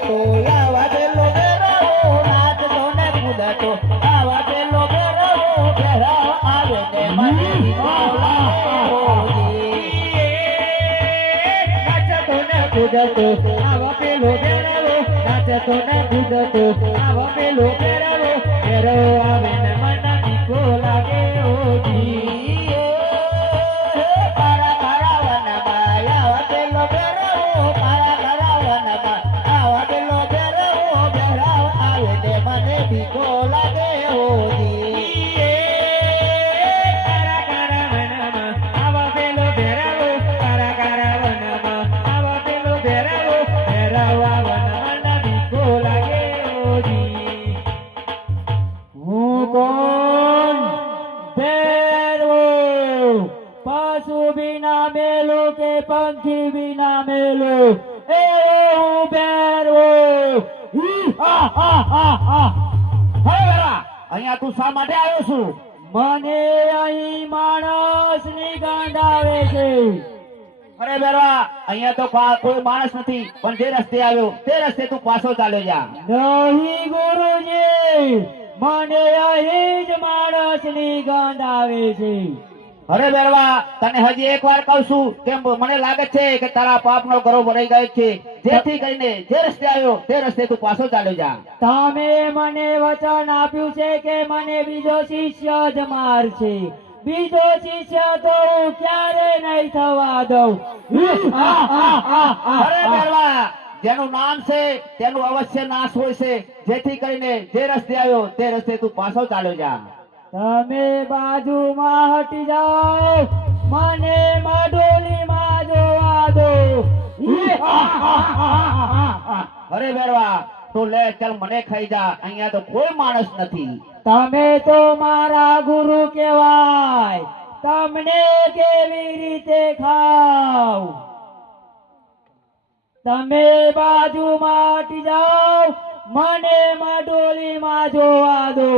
કૂદતો આવા પેલો બેરવો નાચતો ને કૂદતો આવા પેલો બેરવો ઘેરાવ આવે ને મને નાચતો ને કૂદતો આવા પેલો બેરવો નાચતો ને કૂદતો આવા પેલો બેરવો ઘેરો આવે ને મને દીકો લાગે ઓજી પારા પારા વનમાં આવા પેલો બેરવો પારા પારા વનમાં આવા પેલો બેરવો ઘેરાવ આવે ને મને દીકો લાગે ઓજી પારા પારા વનમાં આવા પેલો બેરવો પારા પારા વનમાં આવા પેલો બેરવો ઘેરાવ આવે ને મને દીકો લાગે ઓજી હું કોણ બેરવો પશુ વિના મેલો કે પંખી વિના મેલો એ હું બેરવો અહીંયા તું શા માટે આવ્યો છું મને અહીં માણસ ની ગંધ આવે છે અરે બેરવા અહીંયા તો કોઈ માણસ નથી પણ જે રસ્તે આવ્યો તે રસ્તે તું પાછો ચાલ્યો જા નહીં ગુરુજી મને અહીં જ માણસ ની ગંધ આવે છે અરે બેરવા તને હજી એક વાર કહું છું કે મને લાગે છે કે તારા પાપ નો ગરો ભરાઈ ગયો છે જેથી કરીને જે રસ્તે આવ્યો તે રસ્તે તું પાછો ચાલ્યો જા તમે મને વચન આપ્યું છે કે મને બીજો શિષ્ય જ મારશે બીજો શિષ્ય તો હું ક્યારે નહીં થવા દઉં અરે બેરવા જેનું નામ છે તેનું અવશ્ય નાશ હોય છે જેથી કરીને જે રસ્તે આવ્યો તે રસ્તે તું પાછો ચાલ્યો જા તમે બાજુમાં હટી જાઓ મને મડોલીમાં જોવા દો અરે બેરવા તું લે ચાલ મને ખાઈ જા અહીંયા તો કોઈ માણસ નથી તમે તો મારા ગુરુ કહેવાય તમને કેવી રીતે ખાવ તમે બાજુમાં હટી જાઓ મને મડોલીમાં જોવા દો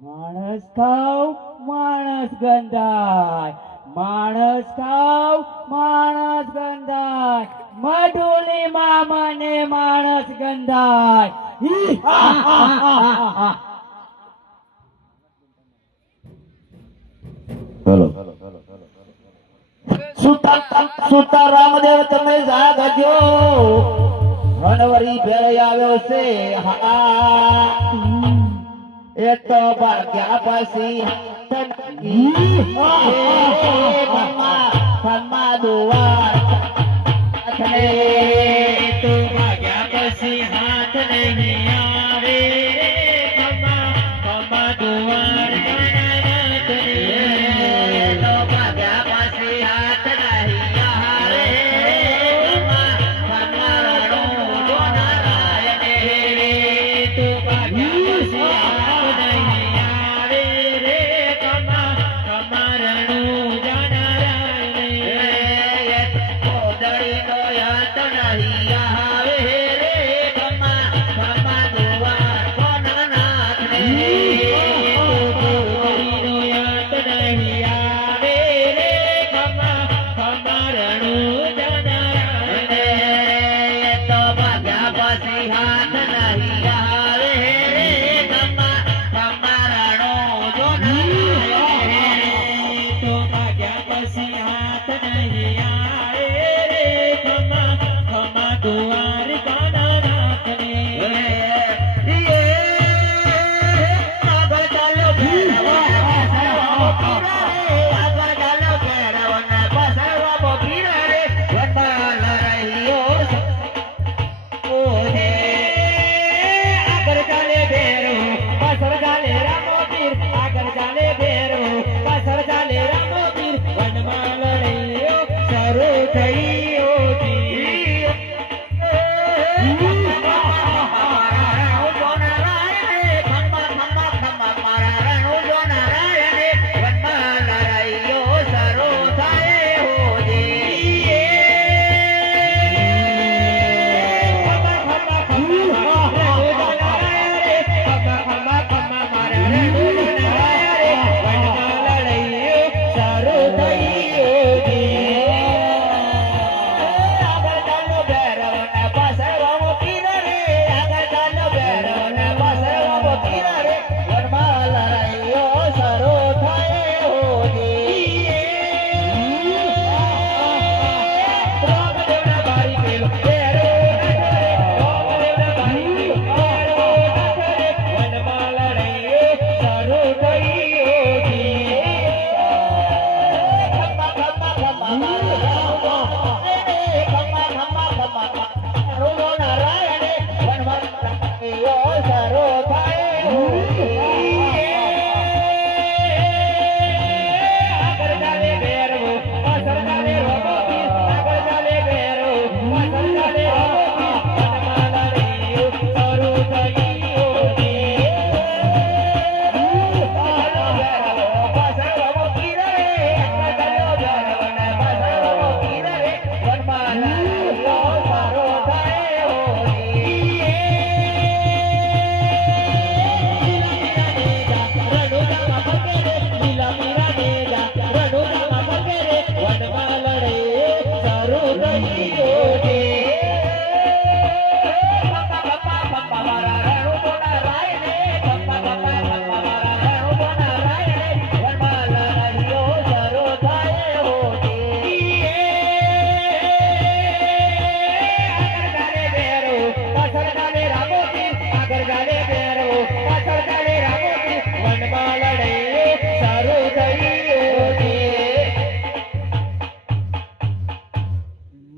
માણસ ખાવ માણસ ગંધાય માણસ ખાવ માણસ ગંધાય મડોલીમાં મને માણસ ગંધાય સુતા રામદેવ તમે જાગજો રણવરી ભેળ આવ્યો છે એ તો ભાગ્યા પછી દુવાર તો ભાગ્યા પછી હાથ નહીં આવે દુવાર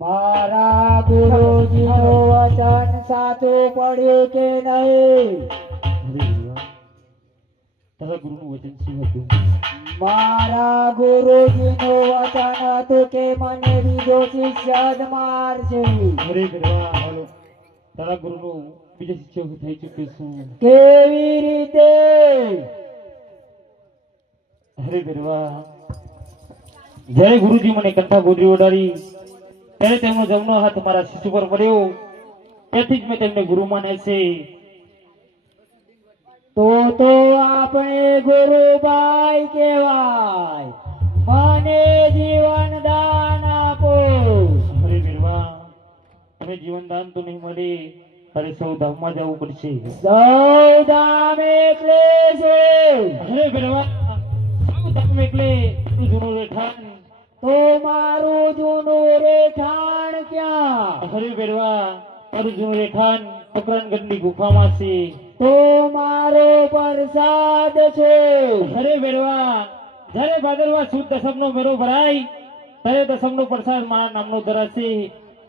મારા ગુરુજીનું વચન સાચું પડ્યું કે નહીં? તારા ગુરુનું વચન શું હતું? મારા ગુરુજીનું વચન હતું કે મને બીજો શિષ્ય જ મારશે. અરે ગરવા હાલો, તારા ગુરુનું બીજા શિષ્ય હું થઈ ચૂક્યો છું. કેવી રીતે? અરે ગરવા, જ્યારે ગુરુજી મને કંઠા ગોદરી ઓડાડી ત્યારે તેમનો જમણો હાથ મારા શિશુ પર પડ્યો, તેથી જ મેં તેમને ગુરુ માને છે. તો આપણે ગુરુભાઈ કહેવાય. મને જીવન દાન આપો. અરે ગરવા, તમે જીવનદાન તો નહીં મળે, તારે સૌ ધામમાં જવું પડશે. સૌધામ એટલે છે? અરે ગરવા, સૌ ધામ એટલે તું જૂનું રેઠાણ. તો મારું જૂનું રેઠાણ ક્યાં? અરે ગરવા, તારું જૂનું રેઠાણ મકરણગઢની ગુફામાં છે. તો મારો પ્રસાદ છે? અરે બેરવા, જ્યારે ભાદરવા સુદ દસમનો મેળો ભરાય ત્યારે દસમનો પ્રસાદ મારા નામનો ધરાશે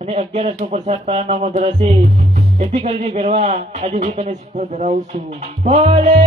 અને 11નો પ્રસાદ તારા નામનો ધરાશે. એથી કરીને બેરવા આજે હું તને શીખવા ધરાવું છું. ભલે